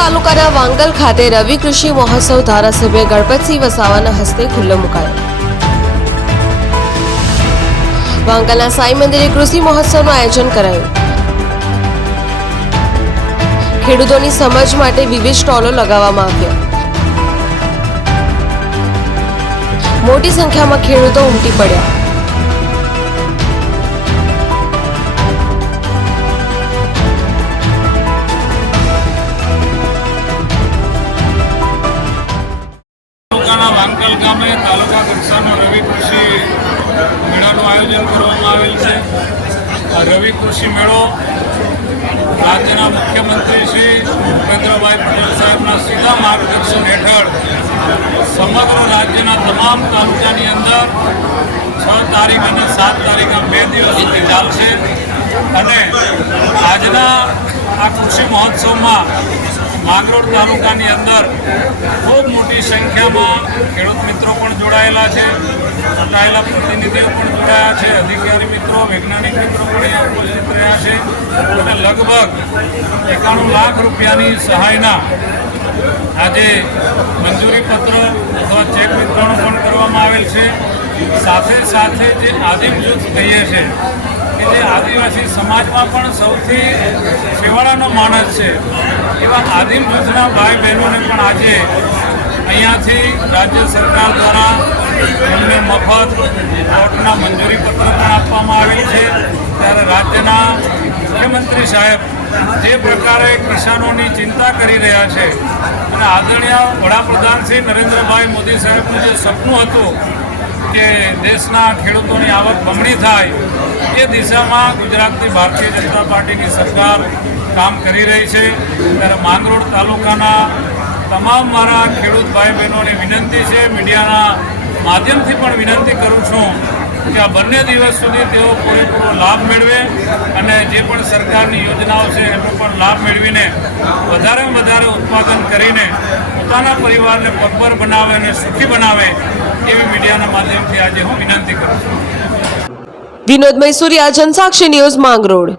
તાલુકાના વાંગલ ખાતે રવિ કૃષિ મહોત્સવ ધારાસભ્ય ગણપતસિંહ વસાવાના હસ્તે ખુલ્લો મુકાયો। વાંગલના સાંઈ મંદિરે કૃષિ મહોત્સવનું આયોજન કરાયું। ખેડૂતોની સમજ માટે વિવિધ સ્ટોલો લગાવવામાં આવ્યા। મોટી સંખ્યામાં ખેડૂતો ઉમટી પડ્યા। વાંકલ ગામે તાલુકા કક્ષાનો રવિ કૃષિ મેળાનું આયોજન કરવામાં આવેલ છે। આ રવિ કૃષિ મેળો રાજ્યના મુખ્યમંત્રી શ્રી ભૂપેન્દ્રભાઈ પટેલ સાહેબના સીધા માર્ગદર્શન હેઠળ સમગ્ર રાજ્યના તમામ તાલુકાની અંદર 6 તારીખ અને 7 તારીખ 2 દિવસ સુધી ચાલશે અને આજના આ કૃષિ મહોત્સવમાં માંગરોળ તાલુકાની અંદર ખૂબ મોટી સંખ્યામાં ખેડૂત મિત્રો પણ જોડાયેલા છે, ચૂંટાયેલા પ્રતિનિધિઓ પણ જોડાયા છે, અધિકારી મિત્રો, વૈજ્ઞાનિક મિત્રો પણ અહીંયા ઉપસ્થિત રહ્યા છે અને લગભગ 91 લાખ રૂપિયાની સહાયના આજે મંજૂરી પત્ર અથવા ચેક વિતરણ પણ કરવામાં આવેલ છે। સાથે સાથે જે આદિમ જૂથ કહીએ છીએ કે જે આદિવાસી સમાજમાં પણ સૌથી છેવાડાનો માણસ છે એવા આદિમ જૂથના ભાઈ બહેનોને પણ આજે અહીંયાથી રાજ્ય સરકાર દ્વારા એમને મફત પ્લોટના મંજૂરી પત્ર પણ આપવામાં આવેલ છે। ત્યારે રાજ્યના મુખ્યમંત્રી સાહેબ જે પ્રકારે કિસાનોની ચિંતા કરી રહ્યા છે અને આદરણીય વડાપ્રધાન શ્રી નરેન્દ્રભાઈ મોદી સાહેબનું જે સપનું હતું કે દેશના ખેડૂતોની આવક બમણી થાય એ દિશામાં ગુજરાતની ભારતીય જનતા પાર્ટીની સરકાર કામ કરી રહી છે। ત્યારે માંગરોળ તાલુકાના તમામ મારા ખેડૂત ભાઈ બહેનોને વિનંતી છે, મીડિયાના માધ્યમથી પણ વિનંતી કરું છું કે આ બંને દિવસ સુધી તેઓ પૂરેપૂરો લાભ મેળવે અને જે પણ સરકારની યોજનાઓ છે એનો પણ લાભ મેળવીને વધારેમાં વધારે ઉત્પાદન કરીને પોતાના પરિવારને પગભર બનાવે અને સુખી બનાવે એવી મીડિયાના માધ્યમથી આજે હું વિનંતી કરું છું। વિનોદ મૈસુરિયા, જનસાક્ષી ન્યૂઝ, માંગરોળ।